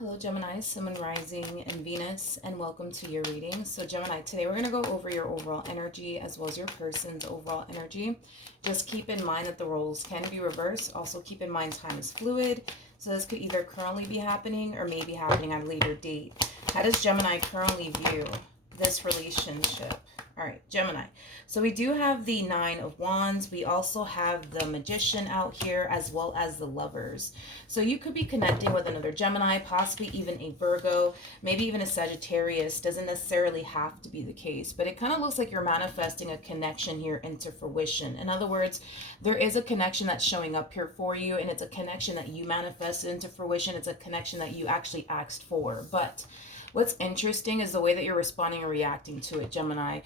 Hello Gemini, Sun, Moon, Rising, and Venus, and welcome to your reading. So Gemini, today we're going to go over your overall energy as well as your person's overall energy. Just keep in mind that the roles can be reversed. Also keep in mind time is fluid. So this could either currently be happening or may be happening at a later date. How does Gemini currently view this relationship? All right, Gemini. So we do have the Nine of Wands. We also have the Magician out here as well as the Lovers. So you could be connecting with another Gemini, possibly even a Virgo, maybe even a Sagittarius. Doesn't necessarily have to be the case, but it kind of looks like you're manifesting a connection here into fruition. In other words, there is a connection that's showing up here for you, and it's a connection that you manifested into fruition. It's a connection that you actually asked for. But what's interesting is the way that you're responding and reacting to it, Gemini.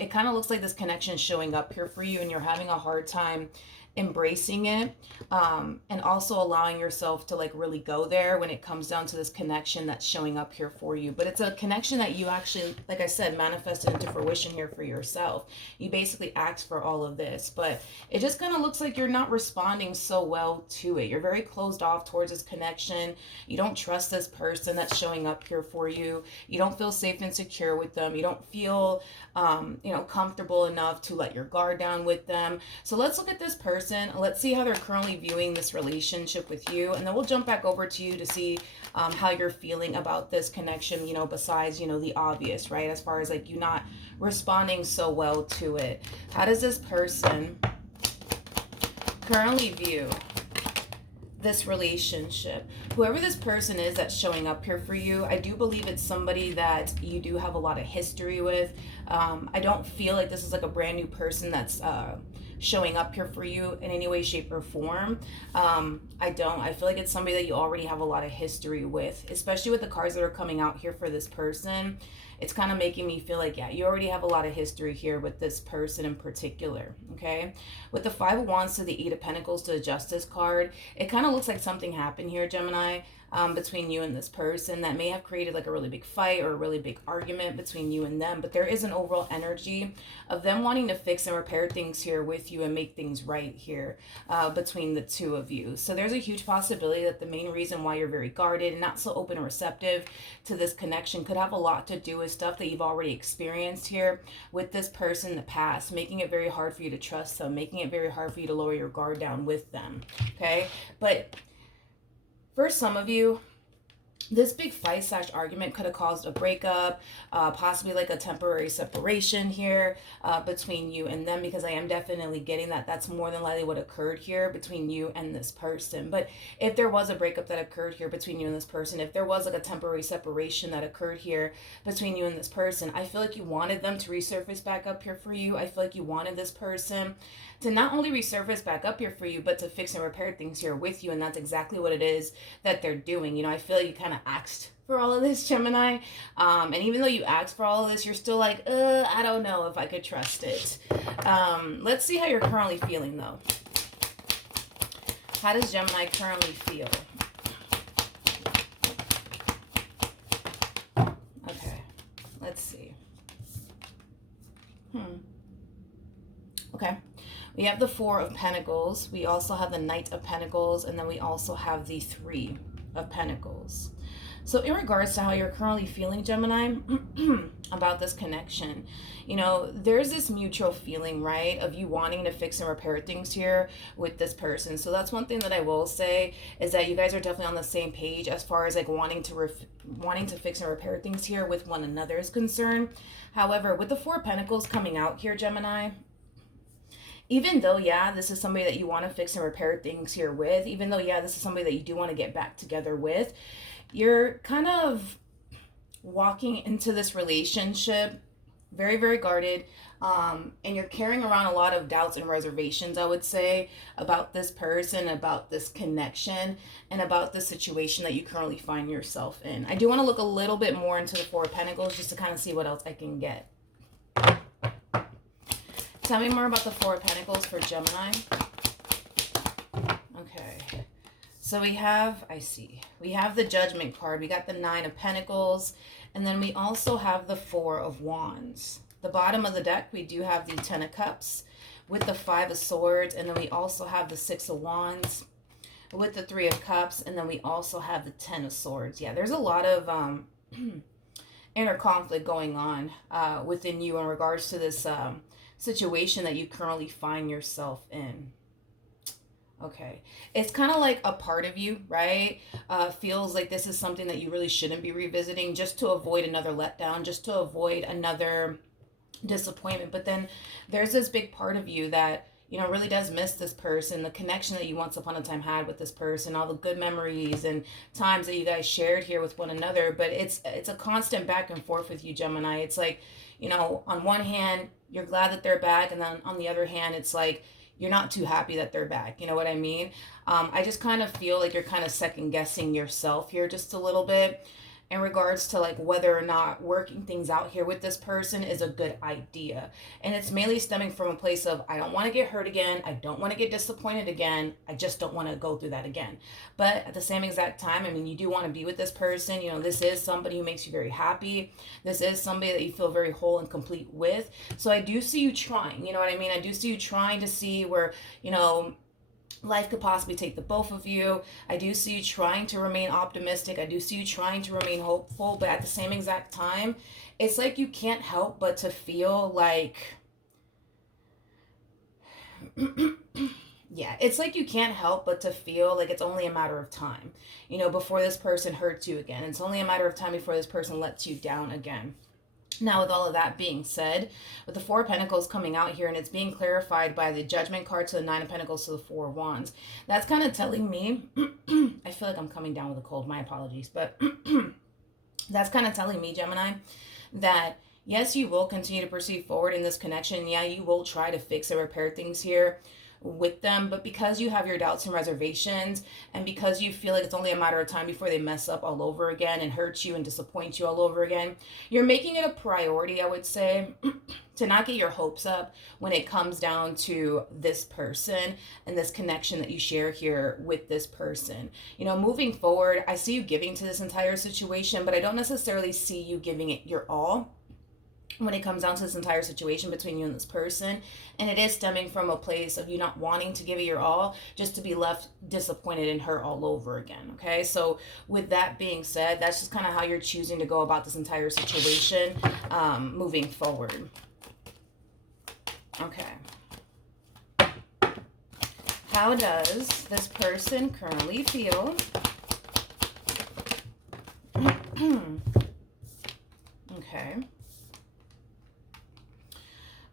It kind of looks like this connection is showing up here for you and you're having a hard time embracing it, and also allowing yourself to like really go there when it comes down to this connection that's showing up here for you. But it's a connection that you actually, like I said, manifested into fruition here for yourself. You basically asked for all of this, but it just kind of looks like you're not responding so well to it. You're very closed off towards this connection. You don't trust this person that's showing up here for you. You don't feel safe and secure with them. You don't feel comfortable enough to let your guard down with them. So let's look at this person. Let's see how they're currently viewing this relationship with you. And then we'll jump back over to you to see how you're feeling about this connection, besides, the obvious, right? As far as like you not responding so well to it. How does this person currently view this relationship? Whoever this person is that's showing up here for you, I do believe it's somebody that you do have a lot of history with. I don't feel like this is like a brand new person that's showing up here for you in any way, shape, or form. I don't. I feel like it's somebody that you already have a lot of history with, especially with the cards that are coming out here for this person. It's kind of making me feel like, yeah, you already have a lot of history here with this person in particular, okay? With the Five of Wands to the Eight of Pentacles to the Justice card, it kind of looks like something happened here, Gemini, between you and this person that may have created like a really big fight or a really big argument between you and them. But there is an overall energy of them wanting to fix and repair things here with you and make things right here between the two of you. So there's a huge possibility that the main reason why you're very guarded and not so open and receptive to this connection could have a lot to do with stuff that you've already experienced here with this person in the past, making it very hard for you to trust them, making it very hard for you to lower your guard down with them, okay? But for some of you, this big fight slash argument could have caused a breakup, possibly like a temporary separation here between you and them, because I am definitely getting that that's more than likely what occurred here between you and this person. But if there was a breakup that occurred here between you and this person, if there was like a temporary separation that occurred here between you and this person, I feel like you wanted them to resurface back up here for you. I feel like you wanted this person to not only resurface back up here for you, but to fix and repair things here with you. And that's exactly what it is that they're doing. I feel like you kind of asked for all of this, Gemini. And even though you asked for all of this, you're still like, I don't know if I could trust it. Let's see how you're currently feeling, though. How does Gemini currently feel? Okay, let's see. Okay. We have the Four of Pentacles. We also have the Knight of Pentacles. And then we also have the Three of Pentacles. So in regards to how you're currently feeling, Gemini, about this connection, there's this mutual feeling, right, of you wanting to fix and repair things here with this person. So that's one thing that I will say is that you guys are definitely on the same page as far as like wanting to fix and repair things here with one another is concerned. However, with the Four of Pentacles coming out here, Gemini, even though, yeah, this is somebody that you want to fix and repair things here with, even though, yeah, this is somebody that you do want to get back together with, you're kind of walking into this relationship very, very guarded, and you're carrying around a lot of doubts and reservations, I would say, about this person, about this connection, and about the situation that you currently find yourself in. I do want to look a little bit more into the Four of Pentacles just to kind of see what else I can get. Tell me more about the Four of Pentacles for Gemini. Okay. So we have the Judgment card. We got the Nine of Pentacles. And then we also have the Four of Wands. The bottom of the deck, we do have the Ten of Cups with the Five of Swords. And then we also have the Six of Wands with the Three of Cups, and then we also have the Ten of Swords. Yeah, there's a lot of inner conflict going on within you in regards to this situation that you currently find yourself in. Okay. It's kind of like a part of you, right? Feels like this is something that you really shouldn't be revisiting just to avoid another letdown, just to avoid another disappointment. But then there's this big part of you that, really does miss this person, the connection that you once upon a time had with this person, all the good memories and times that you guys shared here with one another. But it's a constant back and forth with you, Gemini. It's like, on one hand, you're glad that they're back, and then on the other hand, it's like you're not too happy that they're back. You know what I mean? I just kind of feel like you're kind of second guessing yourself here just a little bit in regards to like whether or not working things out here with this person is a good idea. And it's mainly stemming from a place of, I don't want to get hurt again. I don't want to get disappointed again. I just don't want to go through that again. But at the same exact time, I mean, you do want to be with this person. This is somebody who makes you very happy. This is somebody that you feel very whole and complete with. So I do see you trying, you know what I mean? I do see you trying to see where, life could possibly take the both of you. I do see you trying to remain optimistic. I do see you trying to remain hopeful, but at the same exact time, it's like you can't help but to feel like yeah, it's like you can't help but to feel like it's only a matter of time, before this person hurts you again. It's only a matter of time before this person lets you down again. Now, with all of that being said, with the Four of Pentacles coming out here and it's being clarified by the Judgment card to the Nine of Pentacles to the Four of Wands, that's kind of telling me, I feel like I'm coming down with a cold, my apologies, but that's kind of telling me, Gemini, that yes, you will continue to proceed forward in this connection. Yeah, you will try to fix and repair things here with them, but because you have your doubts and reservations, and because you feel like it's only a matter of time before they mess up all over again and hurt you and disappoint you all over again, you're making it a priority, I would say, to not get your hopes up when it comes down to this person and this connection that you share here with this person. Moving forward, I see you giving to this entire situation, but I don't necessarily see you giving it your all when it comes down to this entire situation between you and this person. And it is stemming from a place of you not wanting to give it your all, just to be left disappointed and hurt all over again. Okay, so with that being said, that's just kind of how you're choosing to go about this entire situation moving forward. Okay, how does this person currently feel? Okay.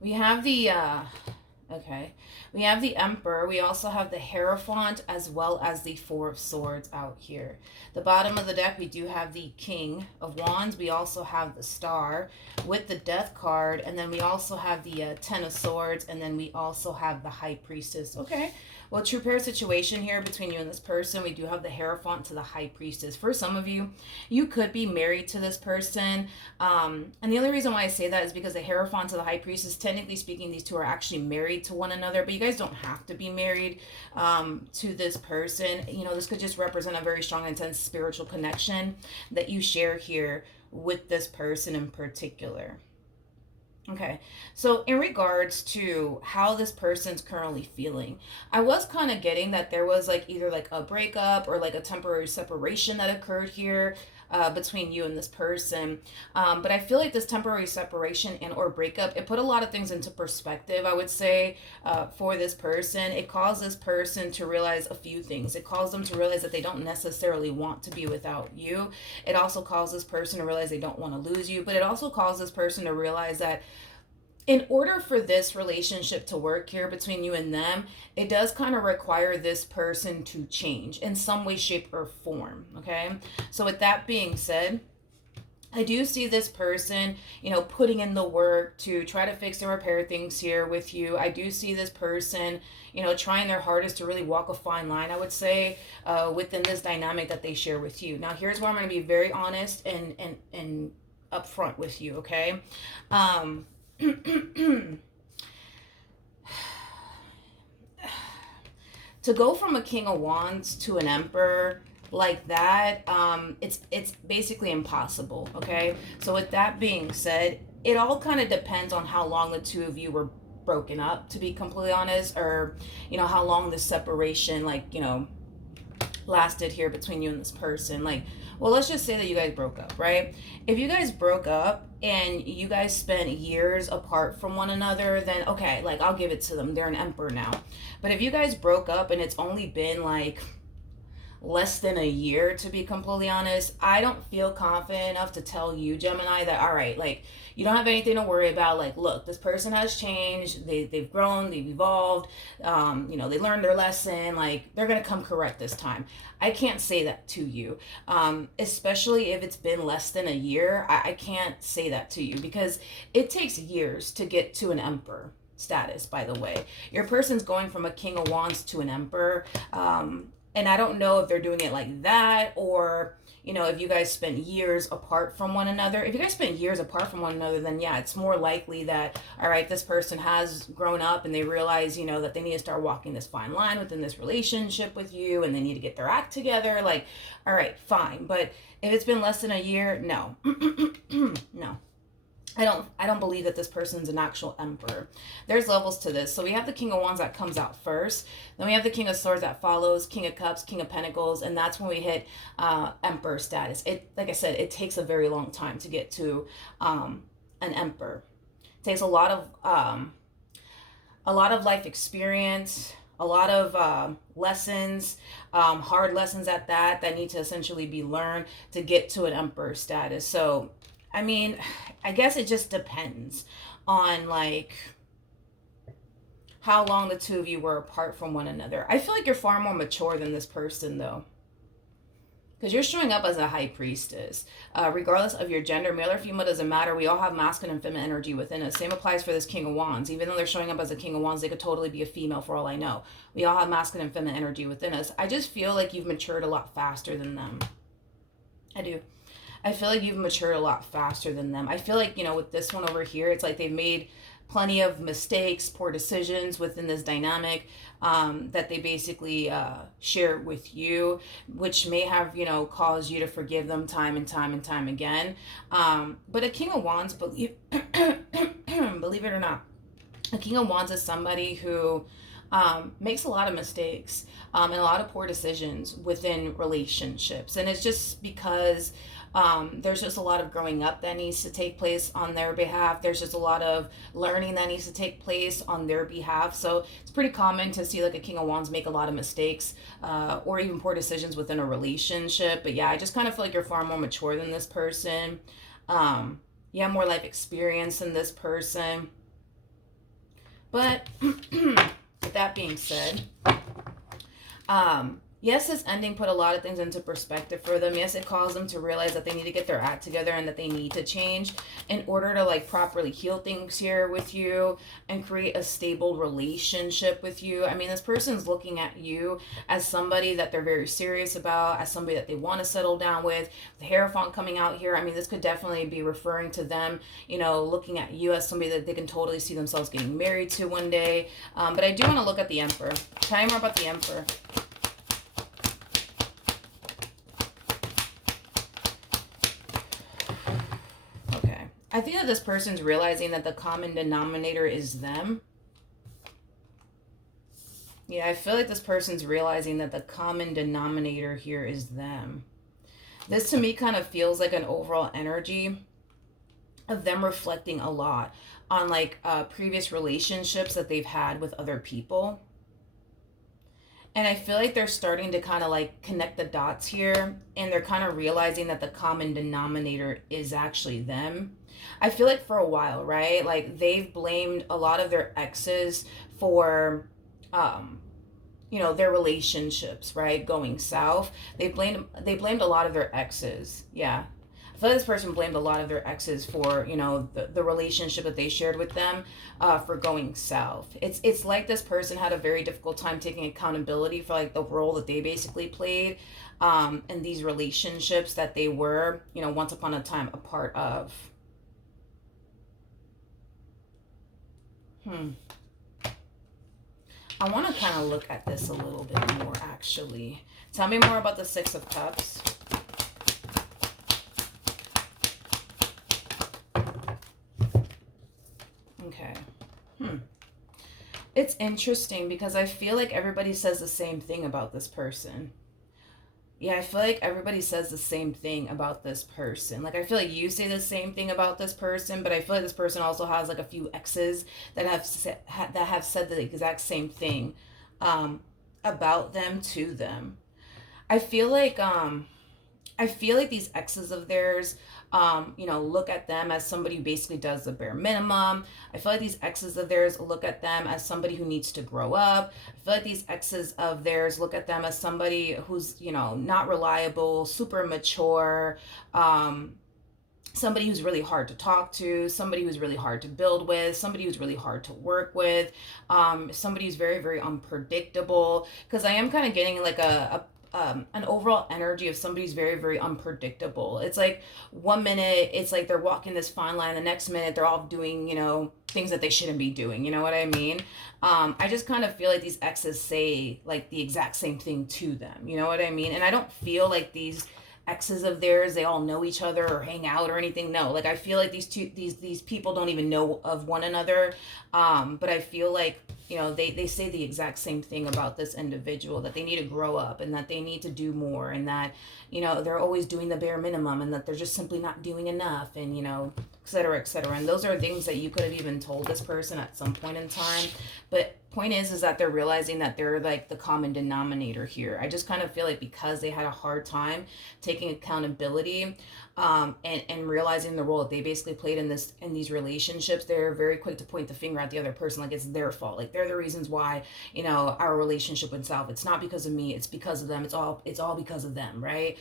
We have the, we have the Emperor. We also have the Hierophant as well as the Four of Swords out here. The bottom of the deck, we do have the King of Wands. We also have the Star with the Death card. And then we also have the Ten of Swords. And then we also have the High Priestess. Okay. Well, true pair situation here between you and this person. We do have the Hierophant to the High Priestess. For some of you, you could be married to this person. And the only reason why I say that is because the Hierophant to the High Priestess, technically speaking, these two are actually married to one another. But you guys don't have to be married to this person. This could just represent a very strong, intense spiritual connection that you share here with this person in particular. Okay, so in regards to how this person's currently feeling, I was kind of getting that there was like either like a breakup or like a temporary separation that occurred here between you and this person. But I feel like this temporary separation and or breakup, it put a lot of things into perspective, I would say, for this person. It caused this person to realize a few things. It caused them to realize that they don't necessarily want to be without you. It also caused this person to realize they don't want to lose you. But it also caused this person to realize that in order for this relationship to work here between you and them, it does kind of require this person to change in some way, shape, or form, okay? So with that being said, I do see this person, putting in the work to try to fix and repair things here with you. I do see this person, trying their hardest to really walk a fine line, I would say, within this dynamic that they share with you. Now, here's where I'm going to be very honest and upfront with you, okay? To go from a King of Wands to an Emperor like that, it's basically impossible, okay? So with that being said, it all kind of depends on how long the two of you were broken up, to be completely honest, or how long the separation lasted here between you and this person. Like, well, let's just say that you guys broke up, right? If you guys broke up and you guys spent years apart from one another, then okay, like I'll give it to them. They're an emperor now. But if you guys broke up and it's only been like less than a year, to be completely honest, I don't feel confident enough to tell you, Gemini, that all right, like you don't have anything to worry about. Like, look, this person has changed, they've grown, they've evolved, they learned their lesson, like they're gonna come correct this time. I can't say that to you, especially if it's been less than a year. I can't say that to you because it takes years to get to an emperor status. By the way, your person's going from a king of wands to an emperor. And I don't know if they're doing it like that, or, if you guys spent years apart from one another. If you guys spent years apart from one another, then yeah, it's more likely that, all right, this person has grown up and they realize, that they need to start walking this fine line within this relationship with you, and they need to get their act together. Like, all right, fine. But if it's been less than a year, no. No. I don't believe that this person's an actual emperor. There's levels to this. So we have the King of Wands that comes out first. Then we have the King of Swords that follows, King of Cups, King of Pentacles, and that's when we hit emperor status. It, like I said, it takes a very long time to get to an emperor. It takes a lot of life experience, a lot of lessons, hard lessons at that need to essentially be learned to get to an emperor status. So I mean, I guess it just depends on like how long the two of you were apart from one another. I feel like you're far more mature than this person though, because you're showing up as a high priestess. Regardless of your gender, male or female, doesn't matter. We all have masculine and feminine energy within us. Same applies for this King of Wands. Even though they're showing up as a King of Wands, they could totally be a female for all I know. We all have masculine and feminine energy within us. I just feel like you've matured a lot faster than them. I do. I feel like you've matured a lot faster than them. I feel like, with this one over here, it's like they've made plenty of mistakes, poor decisions within this dynamic that they basically share with you, which may have, caused you to forgive them time and time and time again. But a King of Wands, believe it or not, a King of Wands is somebody who makes a lot of mistakes and a lot of poor decisions within relationships. And it's just because there's just a lot of growing up that needs to take place on their behalf. There's just a lot of learning that needs to take place on their behalf. So it's pretty common to see like a King of Wands make a lot of mistakes or even poor decisions within a relationship. But yeah, I just kind of feel like you're far more mature than this person. You have more life experience than this person. But with that being said, yes, this ending put a lot of things into perspective for them. Yes, it caused them to realize that they need to get their act together and that they need to change in order to like properly heal things here with you and create a stable relationship with you. I mean, this person's looking at you as somebody that they're very serious about, as somebody that they want to settle down with. The Hierophant coming out here, I mean, this could definitely be referring to them, looking at you as somebody that they can totally see themselves getting married to one day. But I do want to look at the Emperor. Tell me more about the Emperor. I think that this person's realizing that the common denominator is them. Yeah, I feel like this person's realizing that the common denominator here is them. This to me kind of feels like an overall energy of them reflecting a lot on like previous relationships that they've had with other people. And I feel like they're starting to kind of like connect the dots here, and they're kind of realizing that the common denominator is actually them. I feel like for a while, right? Like they've blamed a lot of their exes for, their relationships, right? Going south. They blamed a lot of their exes. Yeah. I feel like this person blamed a lot of their exes for, the relationship that they shared with them for going south. It's like this person had a very difficult time taking accountability for like the role that they basically played in these relationships that they were, once upon a time a part of. I want to kind of look at this a little bit more, actually. Tell me more about the Six of Cups. Okay. It's interesting because I feel like everybody says the same thing about this person. Yeah, I feel like everybody says the same thing about this person. Like, I feel like you say the same thing about this person, but I feel like this person also has like a few exes that that have said the exact same thing um, about them to them. I feel like I feel like these exes of theirs, look at them as somebody who basically does the bare minimum. I feel like these exes of theirs look at them as somebody who needs to grow up. I feel like these exes of theirs look at them as somebody who's, not reliable, super mature, somebody who's really hard to talk to, somebody who's really hard to build with, somebody who's really hard to work with, somebody who's very, very unpredictable. Because I am kind of getting like an overall energy of somebody's very, very unpredictable. It's like 1 minute it's like they're walking this fine line, the next minute they're all doing, things that they shouldn't be doing. You know what I mean? I just kind of feel like these exes say like the exact same thing to them. You know what I mean? And I don't feel like these exes of theirs they all know each other or hang out or anything. No, like I feel like these people don't even know of one another. But I feel like they say the exact same thing about this individual, that they need to grow up and that they need to do more, and that they're always doing the bare minimum, and that they're just simply not doing enough, and et cetera, et cetera. And those are things that you could have even told this person at some point in time. But point is that they're realizing that they're like the common denominator here. I just kind of feel like because they had a hard time taking accountability, and realizing the role that they basically played in these relationships, they're very quick to point the finger at the other person, like it's their fault, like they're the reasons why our relationship went south. It's not because of me, it's because of them. It's all because of them, right?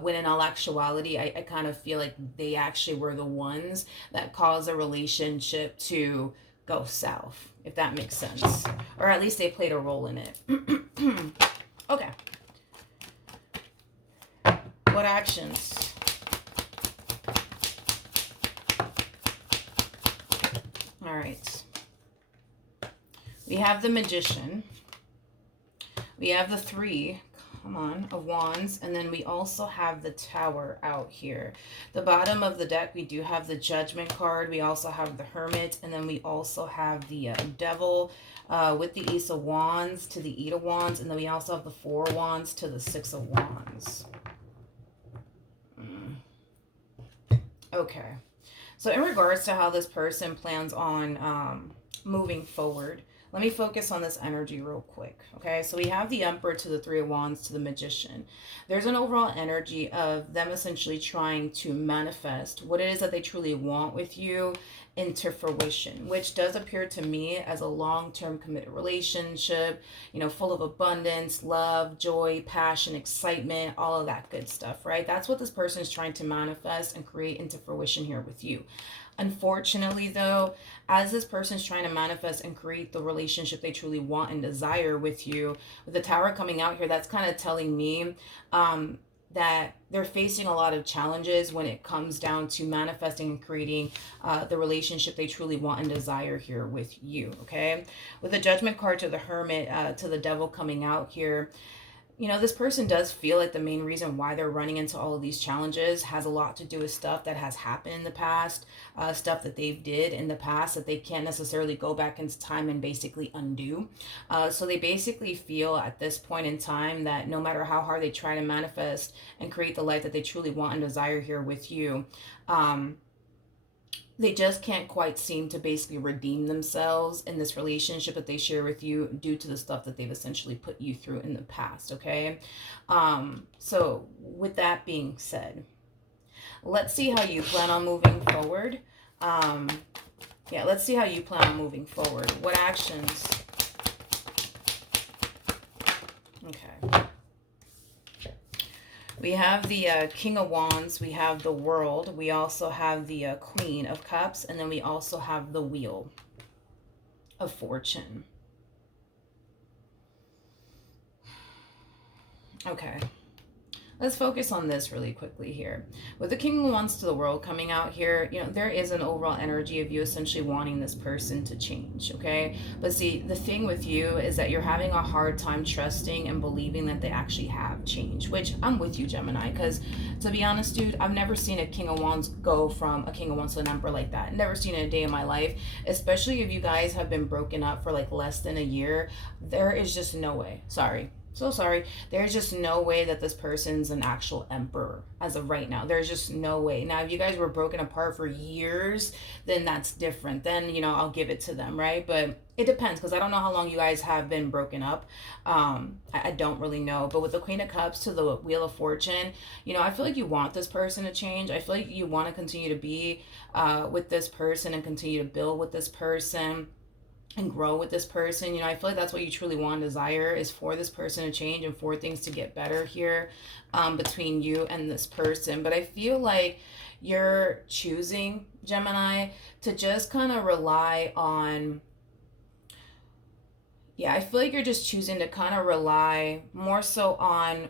When in all actuality, I kind of feel like they actually were the ones that caused a relationship to go south, if that makes sense. Or at least they played a role in it. Okay. What actions? All right. We have the Magician. We have the Three, of Wands, and then we also have the Tower out here. The bottom of the deck, we do have the Judgment card. We also have the Hermit, and then we also have the Devil with the Ace of Wands to the Eight of Wands, and then we also have the Four of Wands to the Six of Wands. Okay. So in regards to how this person plans on moving forward, let me focus on this energy real quick, okay? So we have the Emperor to the Three of Wands to the Magician. There's an overall energy of them essentially trying to manifest what it is that they truly want with you into fruition, which does appear to me as a long-term committed relationship, full of abundance, love, joy, passion, excitement, all of that good stuff, right? That's what this person is trying to manifest and create into fruition here with you. Unfortunately, though, as this person is trying to manifest and create the relationship they truly want and desire with you, with the Tower coming out here, that's kind of telling me that they're facing a lot of challenges when it comes down to manifesting and creating the relationship they truly want and desire here with you, okay? With the Judgment card to the Hermit, to the Devil coming out here, this person does feel like the main reason why they're running into all of these challenges has a lot to do with stuff that has happened in the past, stuff that they've did in the past that they can't necessarily go back into time and basically undo. So they basically feel at this point in time that no matter how hard they try to manifest and create the life that they truly want and desire here with you, they just can't quite seem to basically redeem themselves in this relationship that they share with you due to the stuff that they've essentially put you through in the past, okay? So with that being said, let's see how you plan on moving forward. Let's see how you plan on moving forward. What actions? Okay. We have the King of Wands, we have the World, we also have the Queen of Cups, and then we also have the Wheel of Fortune. Okay. Let's focus on this really quickly here. With the King of Wands to the World coming out here, there is an overall energy of you essentially wanting this person to change, okay? But see, the thing with you is that you're having a hard time trusting and believing that they actually have changed, which I'm with you, Gemini, because to be honest, dude, I've never seen a King of Wands go from a King of Wands to an Emperor like that. Never seen it a day in my life, especially if you guys have been broken up for like less than a year. There is just no way. Sorry. So sorry. There's just no way that this person's an actual emperor as of right now. There's just no way. Now, if you guys were broken apart for years, then that's different. Then, I'll give it to them, right? But it depends because I don't know how long you guys have been broken up. I don't really know. But with the Queen of Cups to the Wheel of Fortune, I feel like you want this person to change. I feel like you want to continue to be with this person and continue to build with this person and grow with this person. I feel like that's what you truly want and desire, is for this person to change and for things to get better here, between you and this person. But I feel like you're choosing, Gemini, to just kind of rely on, yeah, I feel like you're just choosing to kind of rely more so on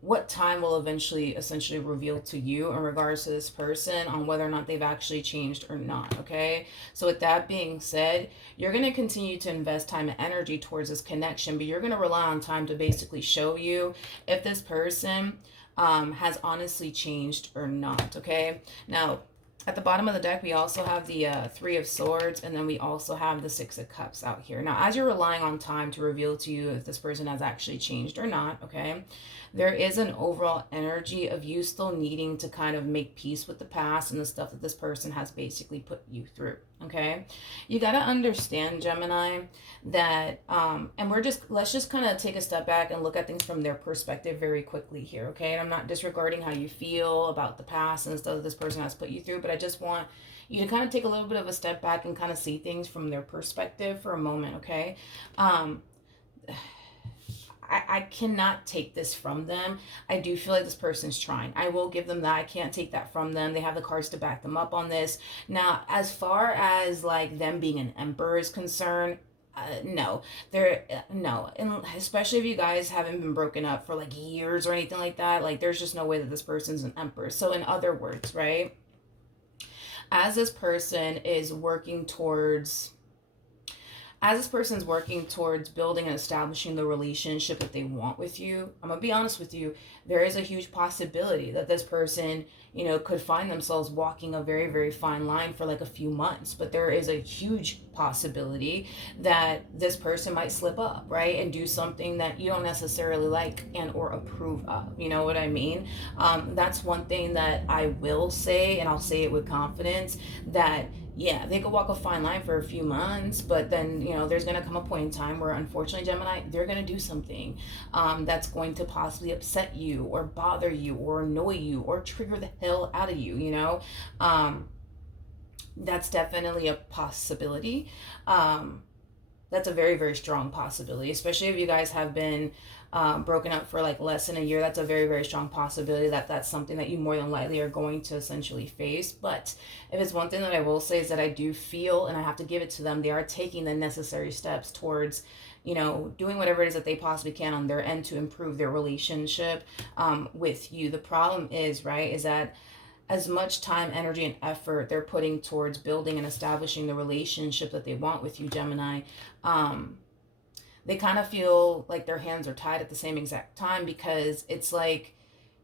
what time will eventually essentially reveal to you in regards to this person on whether or not they've actually changed or not. Okay, so with that being said, you're going to continue to invest time and energy towards this connection, but you're going to rely on time to basically show you if this person has honestly changed or not. Okay, now at the bottom of the deck, we also have the Three of Swords, and then we also have the Six of Cups out here. Now, as you're relying on time to reveal to you if this person has actually changed or not, okay, there is an overall energy of you still needing to kind of make peace with the past and the stuff that this person has basically put you through, okay? You got to understand, Gemini, that, and let's just kind of take a step back and look at things from their perspective very quickly here, okay? And I'm not disregarding how you feel about the past and stuff that this person has put you through, but I just want you to kind of take a little bit of a step back and kind of see things from their perspective for a moment, okay? I cannot take this from them. I do feel like this person's trying. I will give them that. I can't take that from them. They have the cards to back them up on this. Now, as far as like them being an emperor is concerned, no, no, and especially if you guys haven't been broken up for like years or anything like that, like there's just no way that this person's an emperor. So in other words, right, as this person is working towards building and establishing the relationship that they want with you, I'm gonna be honest with you, there is a huge possibility that this person, could find themselves walking a very, very fine line for like a few months. But there is a huge possibility that this person might slip up, right, and do something that you don't necessarily like and or approve of. You know what I mean? That's one thing that I will say, and I'll say it with confidence, that yeah, they could walk a fine line for a few months, but then, there's going to come a point in time where, unfortunately, Gemini, they're going to do something that's going to possibly upset you or bother you or annoy you or trigger the hell out of you, That's definitely a possibility. That's a very, very strong possibility, especially if you guys have been broken up for like less than a year. That's a very, very strong possibility that that's something that you more than likely are going to essentially face. But if it's one thing that I will say is that I do feel, and I have to give it to them, they are taking the necessary steps towards, doing whatever it is that they possibly can on their end to improve their relationship with you. The problem is, right, is that as much time, energy, and effort they're putting towards building and establishing the relationship that they want with you, Gemini, they kind of feel like their hands are tied at the same exact time, because it's like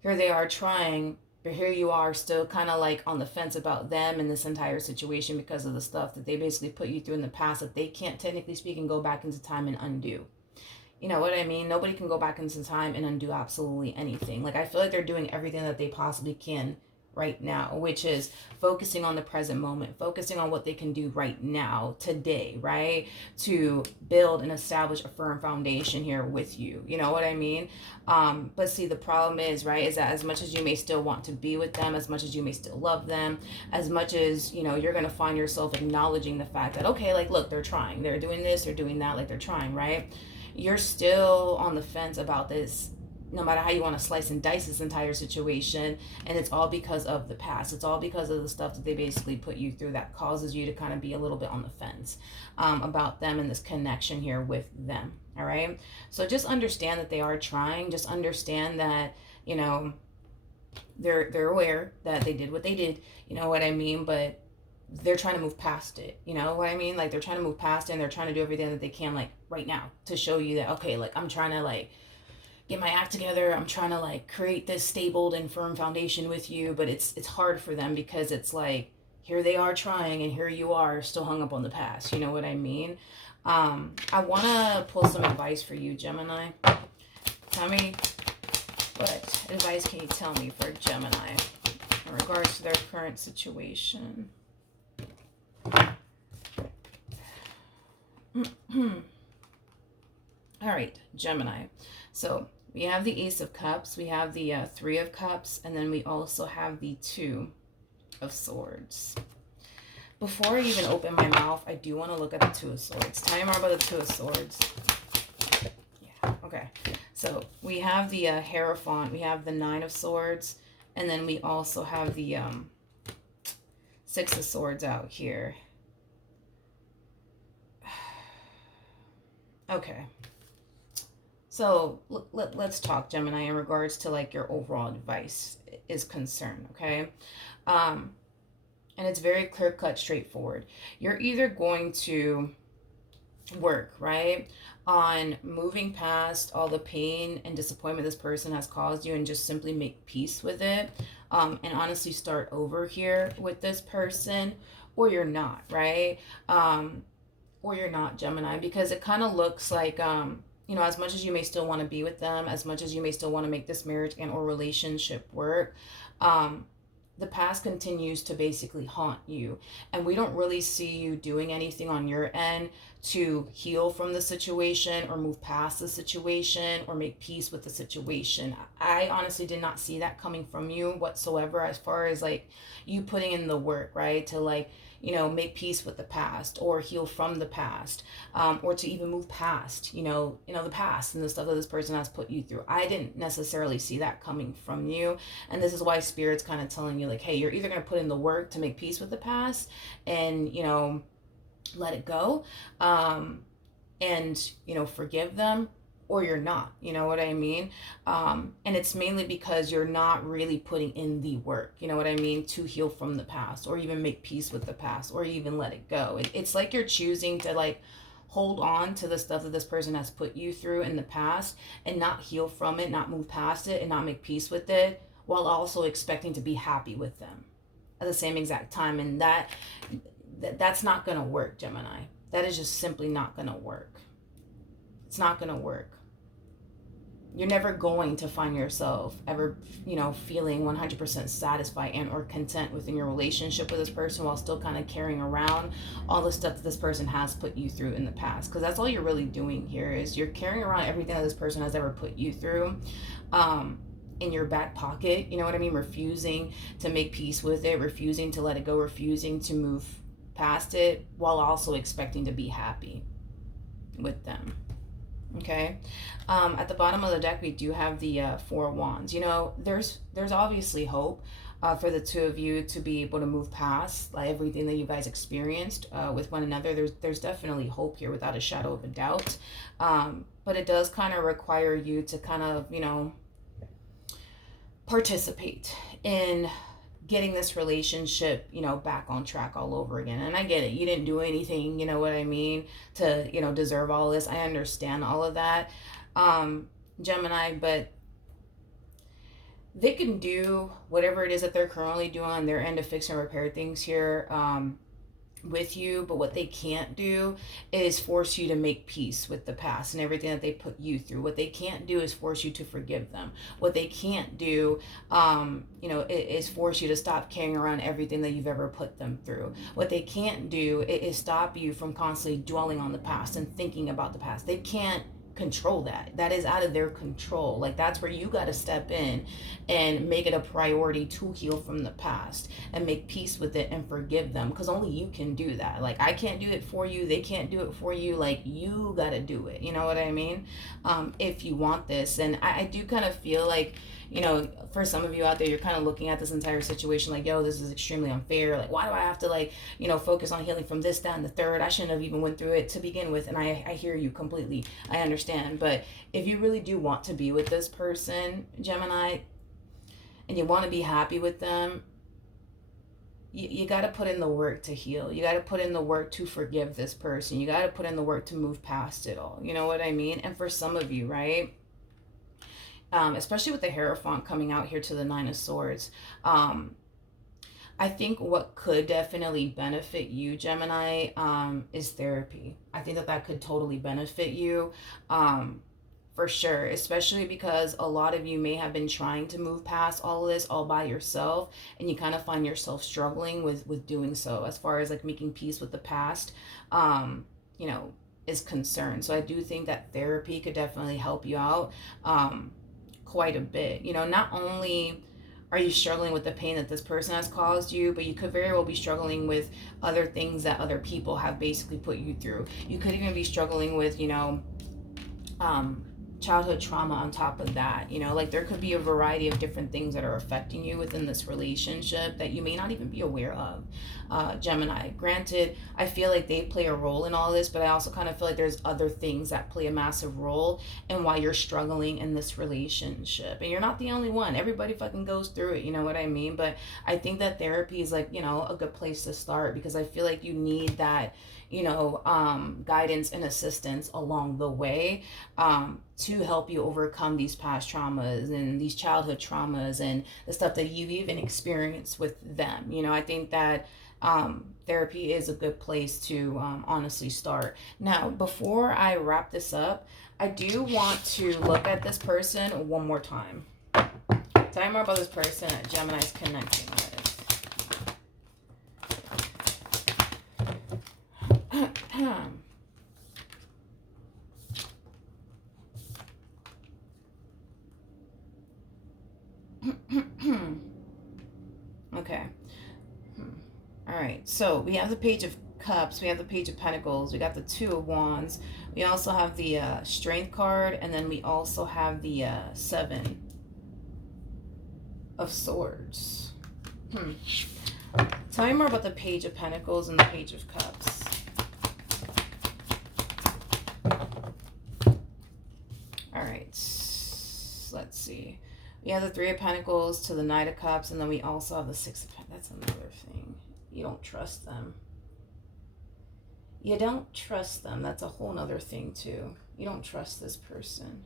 here they are trying, but here you are still kind of like on the fence about them and this entire situation because of the stuff that they basically put you through in the past that they can't, technically speaking, go back into time and undo. You know what I mean? Nobody can go back into time and undo absolutely anything. Like, I feel like they're doing everything that they possibly can right now, which is focusing on the present moment, focusing on what they can do right now, today, right, to build and establish a firm foundation here with you. You know what I mean? But see, the problem is, right, is that as much as you may still want to be with them, as much as you may still love them, as much as, you're going to find yourself acknowledging the fact that, okay, like, look, they're trying, they're doing this, they're doing that, like, they're trying, right? You're still on the fence about this, no matter how you want to slice and dice this entire situation. And it's all because of the past. It's all because of the stuff that they basically put you through that causes you to kind of be a little bit on the fence about them and this connection here with them. All right. So just understand that they are trying. Just understand that, they're aware that they did what they did. You know what I mean? But they're trying to move past it. You know what I mean? Like, they're trying to move past it, and they're trying to do everything that they can, like, right now, to show you that, okay, like, I'm trying to, like, get my act together. I'm trying to, like, create this stable and firm foundation with you. But it's hard for them, because it's like, here they are trying, and here you are still hung up on the past. You know what I mean? I want to pull some advice for you, Gemini. Tell me, what advice can you tell me for Gemini in regards to their current situation? All right, Gemini. So we have the Ace of Cups, we have the Three of Cups, and then we also have the Two of Swords. Before I even open my mouth, I do want to look at the Two of Swords. Tell me more about the Two of Swords. Yeah, okay. So we have the Hierophant, we have the Nine of Swords, and then we also have the Six of Swords out here. Okay. So let's talk, Gemini, in regards to like your overall advice is concerned, okay? And it's very clear cut, straightforward. You're either going to work, right, on moving past all the pain and disappointment this person has caused you and just simply make peace with it, and honestly start over here with this person, or you're not, right? Or you're not, Gemini, because it kind of looks like, you know, as much as you may still want to be with them, as much as you may still want to make this marriage and or relationship work, the past continues to basically haunt you. And we don't really see you doing anything on your end to heal from the situation or move past the situation or make peace with the situation. I honestly did not see that coming from you whatsoever, as far as like you putting in the work, right? To like, you know, make peace with the past or heal from the past, or to even move past, the past and the stuff that this person has put you through. I didn't necessarily see that coming from you. And this is why Spirit's kind of telling you like, hey, you're either going to put in the work to make peace with the past and, let it go, and, forgive them, or you're not, you know what I mean? And it's mainly because you're not really putting in the work, you know what I mean, to heal from the past or even make peace with the past or even let it go. It's like you're choosing to like hold on to the stuff that this person has put you through in the past and not heal from it, not move past it, and not make peace with it, while also expecting to be happy with them at the same exact time. And that's not going to work, Gemini. That is just simply not going to work. It's not going to work. You're never going to find yourself ever, feeling 100% satisfied and or content within your relationship with this person while still kind of carrying around all the stuff that this person has put you through in the past. Because that's all you're really doing here is you're carrying around everything that this person has ever put you through in your back pocket, you know what I mean? Refusing to make peace with it, refusing to let it go, refusing to move past it, while also expecting to be happy with them. Okay. At the bottom of the deck, we do have the Four of Wands. There's obviously hope for the two of you to be able to move past like everything that you guys experienced with one another. There's definitely hope here, without a shadow of a doubt. But it does kind of require you to kind of, participate in getting this relationship, back on track all over again. And I get it. You didn't do anything, you know what I mean, to, deserve all this. I understand all of that, Gemini, but they can do whatever it is that they're currently doing on their end to fix and repair things here, with you, but what they can't do is force you to make peace with the past and everything that they put you through. What they can't do is force you to forgive them. What they can't do, is force you to stop carrying around everything that you've ever put them through. What they can't do is stop you from constantly dwelling on the past and thinking about the past. They can't control that is out of their control. Like, that's where you got to step in and make it a priority to heal from the past and make peace with it and forgive them, because only you can do that. Like, I can't do it for you, they can't do it for you. Like, you got to do it, you know what I mean? If you want this. And I do kind of feel like, for some of you out there, you're kind of looking at this entire situation like, yo, this is extremely unfair. Like, why do I have to focus on healing from this, that, and the third? I shouldn't have even went through it to begin with. And I hear you completely. I understand. But if you really do want to be with this person, Gemini, and you want to be happy with them, you got to put in the work to heal. You got to put in the work to forgive this person. You got to put in the work to move past it all. You know what I mean? And for some of you, right? Especially with the Hierophant coming out here to the Nine of Swords, I I think what could definitely benefit you, Gemini, is therapy. I think that that could totally benefit you. Um, for sure, especially because a lot of you may have been trying to move past all of this all by yourself, and you kind of find yourself struggling with doing so as far as like making peace with the past, um, you know, is concerned. So I do think that therapy could definitely help you out quite a bit. You know, not only are you struggling with the pain that this person has caused you, but you could very well be struggling with other things that other people have basically put you through. You could even be struggling with, um, childhood trauma on top of that. Like there could be a variety of different things that are affecting you within this relationship that you may not even be aware of. Gemini, granted, I feel like they play a role in all this, but I also kind of feel like there's other things that play a massive role in why you're struggling in this relationship. And you're not the only one. Everybody fucking goes through it, you know what I mean? But I think that therapy is like, a good place to start, because I feel like you need that, guidance and assistance along the way, to help you overcome these past traumas and these childhood traumas and the stuff that you've even experienced with them. I think that therapy is a good place to honestly start. Now, before I wrap this up, I do want to look at this person one more time. Tell me more about this person that Gemini's connecting with. Okay. All right. So we have the Page of Cups. We have the Page of Pentacles. We got the Two of Wands. We also have the Strength card. And then we also have the Seven of Swords. Tell me more about the Page of Pentacles and the Page of Cups. All right. Let's see. We have the Three of Pentacles to the Knight of Cups, and then we also have the Six of Pentacles. That's another thing. You don't trust them. You don't trust them. That's a whole nother thing, too. You don't trust this person.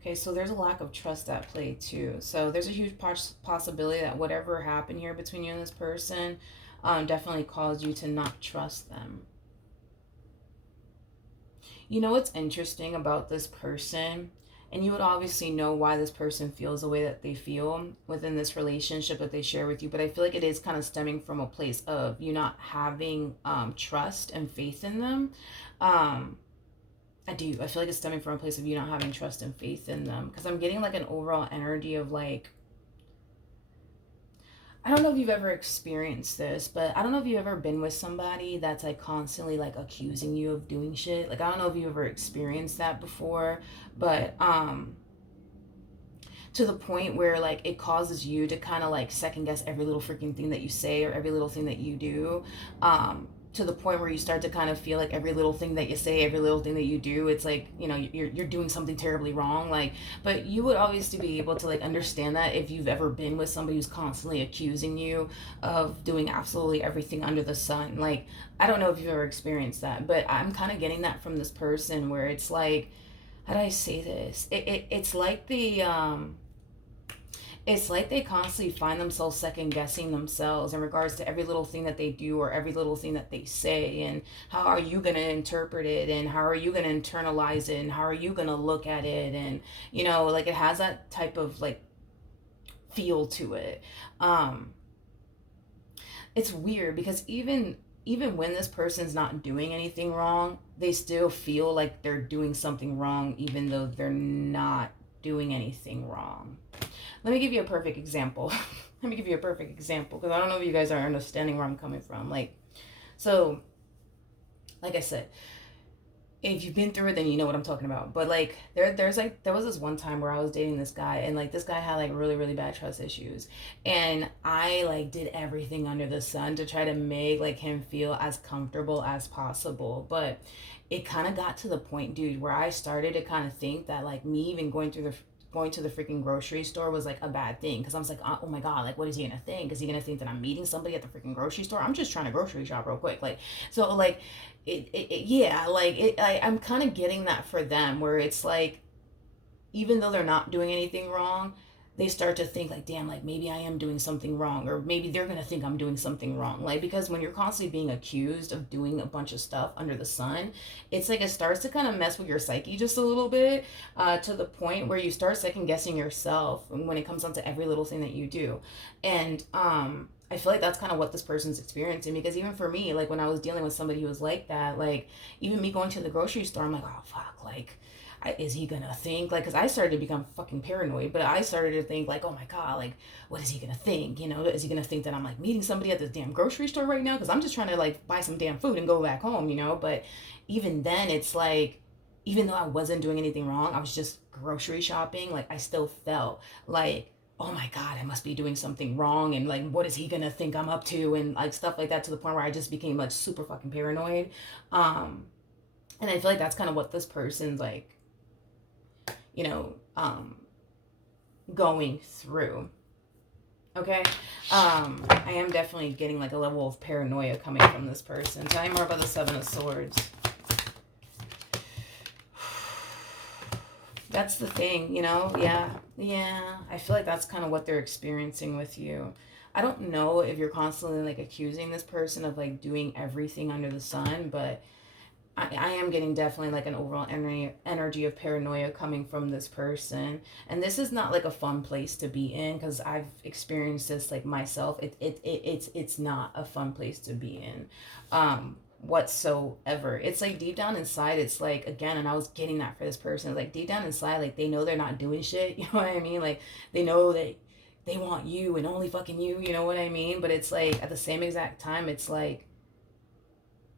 Okay, so there's a lack of trust at play, too. So there's a huge possibility that whatever happened here between you and this person definitely caused you to not trust them. You know what's interesting about this person? And you would obviously know why this person feels the way that they feel within this relationship that they share with you. But I feel like it is kind of stemming from a place of you not having trust and faith in them. I do. I feel like it's stemming from a place of you not having trust and faith in them. Because I'm getting like an overall energy of like, I don't know if you've ever experienced this, but I don't know if you've ever been with somebody that's like constantly like accusing you of doing shit. Like I don't know if you've ever experienced that before, but to the point where like it causes you to kind of like second guess every little freaking thing that you say or every little thing that you do. To the point where you start to kind of feel like every little thing that you say, every little thing that you do, it's like, you're doing something terribly wrong. Like, but you would obviously be able to like understand that if you've ever been with somebody who's constantly accusing you of doing absolutely everything under the sun. Like, I don't know if you've ever experienced that, but I'm kind of getting that from this person where it's like, how do I say this? It's like it's like they constantly find themselves second guessing themselves in regards to every little thing that they do or every little thing that they say, and how are you going to interpret it, and how are you going to internalize it, and how are you going to look at it, and like it has that type of like feel to it. It's weird because even when this person's not doing anything wrong, they still feel like they're doing something wrong even though they're not doing anything wrong. Let me give you a perfect example. Because I don't know if you guys are understanding where I'm coming from. Like I said, if you've been through it, then you know what I'm talking about. But like there was this one time where I was dating this guy, and like this guy had like really, really bad trust issues. And I like did everything under the sun to try to make like him feel as comfortable as possible. But it kind of got to the point, dude, where I started to kind of think that like me even going to the freaking grocery store was like a bad thing, because I was like, oh my god, like what is he gonna think? Is he gonna think that I'm meeting somebody at the freaking grocery store? I'm just trying to grocery shop real quick. Like, so like I'm kind of getting that for them, where it's like even though they're not doing anything wrong, they start to think like, damn, like maybe I am doing something wrong, or maybe they're gonna think I'm doing something wrong. Like, because when you're constantly being accused of doing a bunch of stuff under the sun, it's like it starts to kind of mess with your psyche just a little bit, to the point where you start second guessing yourself when it comes down to every little thing that you do. And I feel like that's kind of what this person's experiencing, because even for me, like when I was dealing with somebody who was like that, like even me going to the grocery store, I'm like, oh fuck, like is he gonna think, like, because I started to become fucking paranoid, but I started to think like, oh my god, like what is he gonna think, you know, is he gonna think that I'm like meeting somebody at this damn grocery store right now because I'm just trying to like buy some damn food and go back home, you know. But even then it's like, even though I wasn't doing anything wrong, I was just grocery shopping, like I still felt like, oh my god, I must be doing something wrong, and like what is he gonna think I'm up to, and like stuff like that, to the point where I just became like super fucking paranoid. um and I feel like that's kind of what this person's like, you know, going through. Okay. I am definitely getting like a level of paranoia coming from this person. Tell me more about the Seven of Swords. That's the thing, you know? Yeah. Yeah. I feel like that's kind of what they're experiencing with you. I don't know if you're constantly like accusing this person of like doing everything under the sun, but I am getting definitely like an overall energy of paranoia coming from this person. And this is not like a fun place to be in, because I've experienced this like myself. It's not a fun place to be in, whatsoever. It's like deep down inside, it's like, again, and I was getting that for this person, like deep down inside, like they know they're not doing shit, you know what I mean? Like they know that they want you and only fucking you know what I mean? But it's like at the same exact time, it's like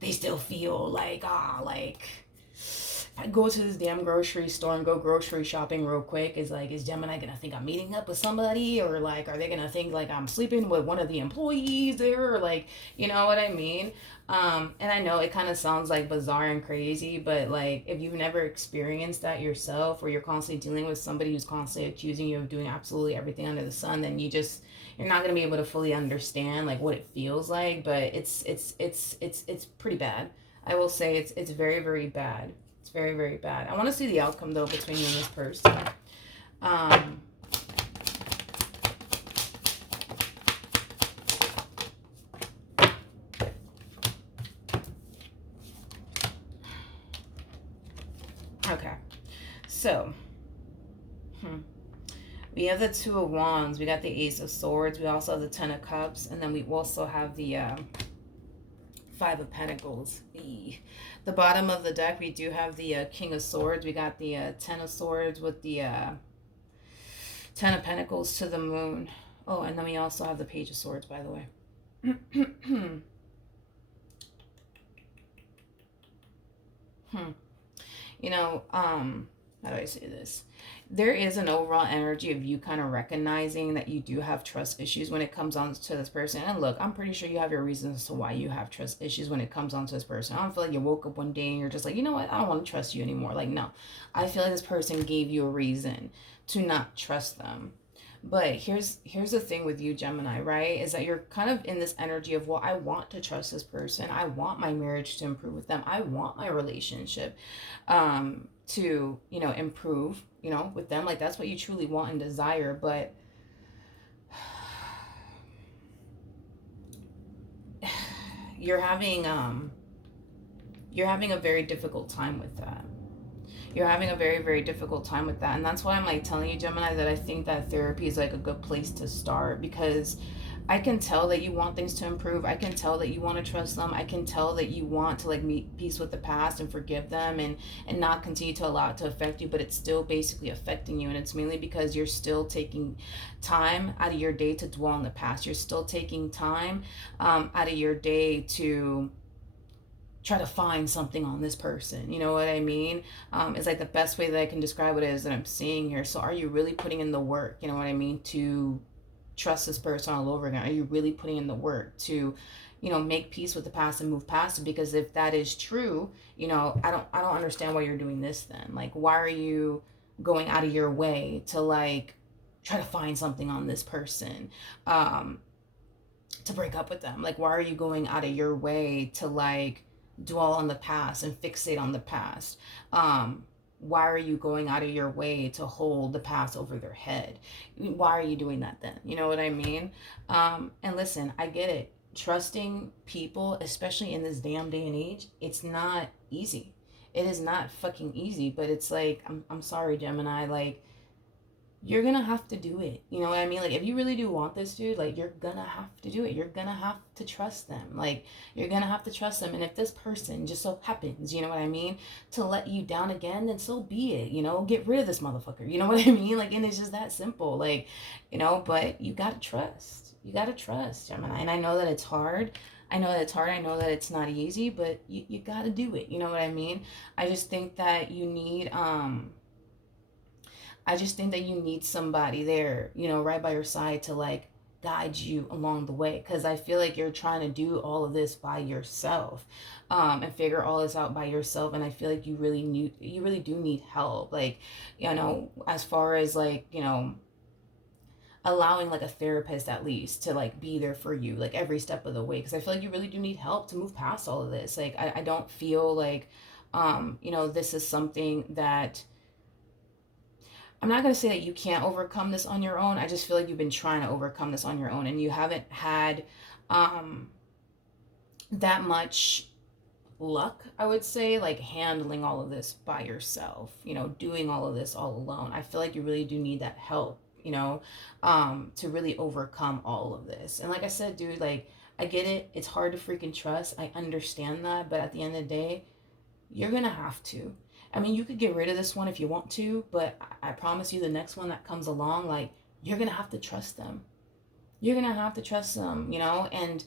they still feel like, like if I go to this damn grocery store and go grocery shopping real quick, is like, is Gemini gonna think I'm meeting up with somebody, or like are they gonna think like I'm sleeping with one of the employees there, or like, you know what I mean? And I know it kind of sounds like bizarre and crazy, but like if you've never experienced that yourself, or you're constantly dealing with somebody who's constantly accusing you of doing absolutely everything under the sun, then you're not going to be able to fully understand like what it feels like. But it's pretty bad. I will say it's very, very bad. It's very, very bad. I want to see the outcome though between you and this person. Okay, so we have the Two of Wands, we got the Ace of Swords, we also have the Ten of Cups, and then we also have the Five of Pentacles. The bottom of the deck, we do have the King of Swords. We got the Ten of Swords with the Ten of Pentacles to the Moon. Oh, and then we also have the Page of Swords, by the way. You know, how do I say this? There is an overall energy of you kind of recognizing that you do have trust issues when it comes on to this person. And look, I'm pretty sure you have your reasons as to why you have trust issues when it comes on to this person. I don't feel like you woke up one day and you're just like, you know what, I don't want to trust you anymore. Like, no, I feel like this person gave you a reason to not trust them. But here's the thing with you, Gemini, right? Is that you're kind of in this energy of, well, I want to trust this person. I want my marriage to improve with them. I want my relationship to, you know, improve, you know, with them. Like that's what you truly want and desire. But you're having a very difficult time with that. You're having a very, very difficult time with that. And that's why I'm like telling you, Gemini, that I think that therapy is like a good place to start, because I can tell that you want things to improve. I can tell that you want to trust them. I can tell that you want to like make peace with the past and forgive them, and not continue to allow it to affect you, but it's still basically affecting you. And it's mainly because you're still taking time out of your day to dwell on the past. You're still taking time out of your day to try to find something on this person, you know what I mean? It's like the best way that I can describe it is that I'm seeing here. So are you really putting in the work, you know what I mean, to trust this person all over again? Are you really putting in the work to, you know, make peace with the past and move past it? Because if that is true, you know, I don't understand why you're doing this then. Like, why are you going out of your way to like try to find something on this person to break up with them? Like, why are you going out of your way to like dwell on the past and fixate on the past? why are you going out of your way to hold the past over their head? Why are you doing that then? You know what I mean? And listen, I get it. Trusting people, especially in this damn day and age, it's not easy. It is not fucking easy, but it's like, I'm sorry, Gemini, like, you're gonna have to do it. You know what I mean? Like, if you really do want this dude, like, you're gonna have to do it. You're gonna have to trust them. Like, you're gonna have to trust them. And if this person just so happens, you know what I mean, to let you down again, then so be it. You know, get rid of this motherfucker. You know what I mean? Like, and it's just that simple. Like, you know, but you gotta trust. You gotta trust, Gemini. And I know that it's hard. I know that it's hard. I know that it's not easy, but you gotta do it. You know what I mean? I just think that you need, I just think that you need somebody there, you know, right by your side to like guide you along the way. Cause I feel like you're trying to do all of this by yourself, and figure all this out by yourself. And I feel like you really do need help. Like, you know, as far as like, you know, allowing like a therapist at least to like be there for you like every step of the way. Cause I feel like you really do need help to move past all of this. Like, I don't feel like, you know, this is something that, I'm not going to say that you can't overcome this on your own. I just feel like you've been trying to overcome this on your own and you haven't had um, that much luck, I would say, like handling all of this by yourself, you know, doing all of this all alone. I feel like you really do need that help, you know, to really overcome all of this. And like I said, dude, like, I get it. It's hard to freaking trust. I understand that. But at the end of the day, you're going to have to. I mean, you could get rid of this one if you want to, but I promise you the next one that comes along, like, you're going to have to trust them. You're going to have to trust them, you know? And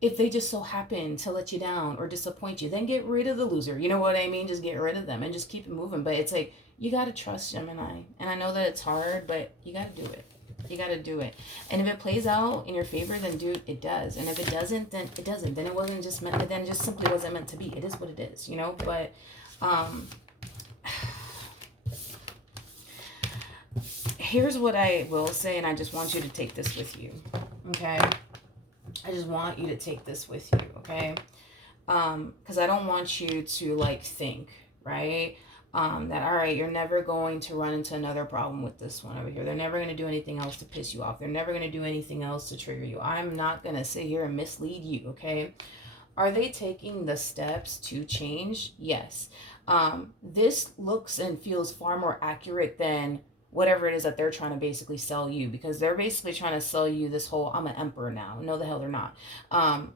if they just so happen to let you down or disappoint you, then get rid of the loser. You know what I mean? Just get rid of them and just keep it moving. But it's like, you got to trust Gemini. And I know that it's hard, but you got to do it. You got to do it. And if it plays out in your favor, then dude, it does. And if it doesn't, then it doesn't. Then it wasn't just meant, then it just simply wasn't meant to be. It is what it is, you know? But, here's what I will say, and I just want you to take this with you, okay? I just want you to take this with you, okay? Because I don't want you to, like, think, right? That, all right, you're never going to run into another problem with this one over here. They're never going to do anything else to piss you off. They're never going to do anything else to trigger you. I'm not going to sit here and mislead you, okay? Are they taking the steps to change? Yes. This looks and feels far more accurate than whatever it is that they're trying to basically sell you, because they're basically trying to sell you this whole, I'm an emperor now. No, the hell they're not.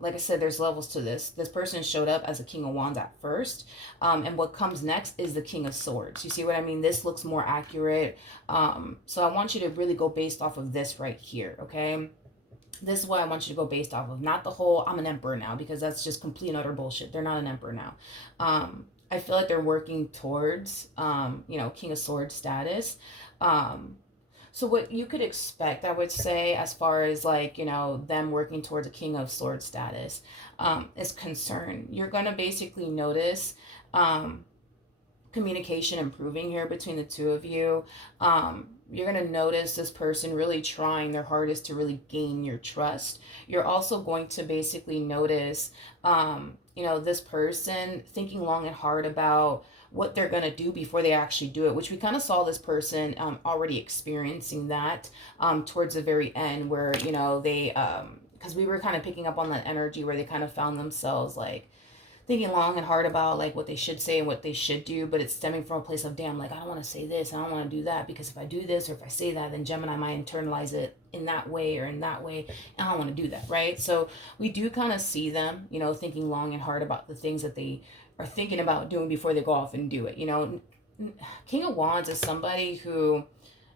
Like I said, there's levels to this. This person showed up as a king of wands at first. And what comes next is the king of swords. You see what I mean? This looks more accurate. So I want you to really go based off of this right here, okay? This is what I want you to go based off of, not the whole I'm an emperor now, because that's just complete and utter bullshit. They're not an emperor now. I feel like they're working towards, you know, king of swords status. So what you could expect, I would say, as far as like, you know, them working towards a king of swords status, is concerned. You're going to basically notice, communication improving here between the two of you. You're going to notice this person really trying their hardest to really gain your trust. You're also going to basically notice, you know, this person thinking long and hard about what they're going to do before they actually do it, which we kind of saw this person already experiencing that towards the very end, where, you know, they, because we were kind of picking up on that energy where they kind of found themselves like thinking long and hard about like what they should say and what they should do, but it's stemming from a place of, damn, like, I don't want to say this, I don't want to do that, because if I do this or if I say that, then Gemini might internalize it in that way or in that way, and I don't want to do that, right? So we do kind of see them, you know, thinking long and hard about the things that they are thinking about doing before they go off and do it. You know, King of Wands is somebody who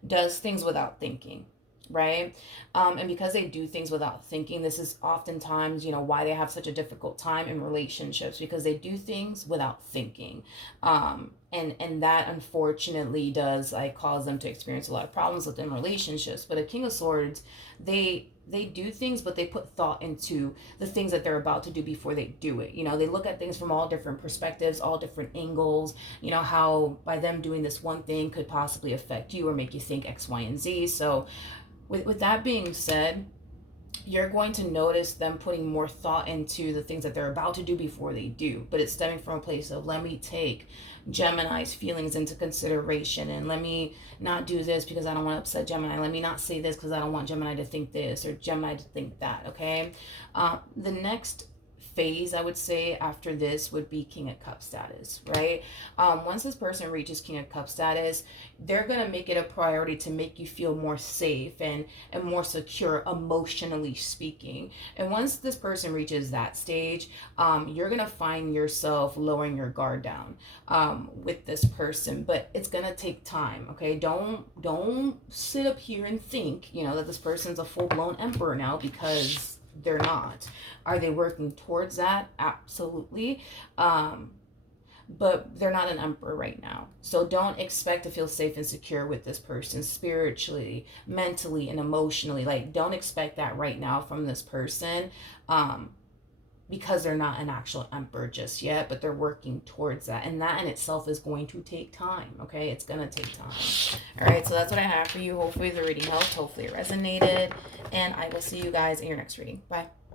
does things without thinking, right? And because they do things without thinking, this is oftentimes, you know, why they have such a difficult time in relationships, because they do things without thinking. And that unfortunately does like cause them to experience a lot of problems within relationships. But a King of Swords, they do things, but they put thought into the things that they're about to do before they do it. You know, they look at things from all different perspectives, all different angles, you know, how by them doing this one thing could possibly affect you or make you think X, Y, and Z. So with that being said, you're going to notice them putting more thought into the things that they're about to do before they do. But it's stemming from a place of, let me take Gemini's feelings into consideration, and let me not do this because I don't want to upset Gemini. Let me not say this because I don't want Gemini to think this or Gemini to think that. Okay. The next phase, I would say, after this would be King of Cup status, right? Once this person reaches King of Cup status, they're going to make it a priority to make you feel more safe and more secure, emotionally speaking. And once this person reaches that stage, you're going to find yourself lowering your guard down with this person, but it's going to take time. Okay. Don't sit up here and think, that this person's a full-blown emperor now, because they're not. Are they working towards that? Absolutely. But they're not an emperor right now. So don't expect to feel safe and secure with this person spiritually, mentally, and emotionally. Like, don't expect that right now from this person, because they're not an actual emperor just yet, but they're working towards that. And that in itself is going to take time, okay? It's going to take time. All right, so that's what I have for you. Hopefully the reading helped. Hopefully it resonated. And I will see you guys in your next reading. Bye.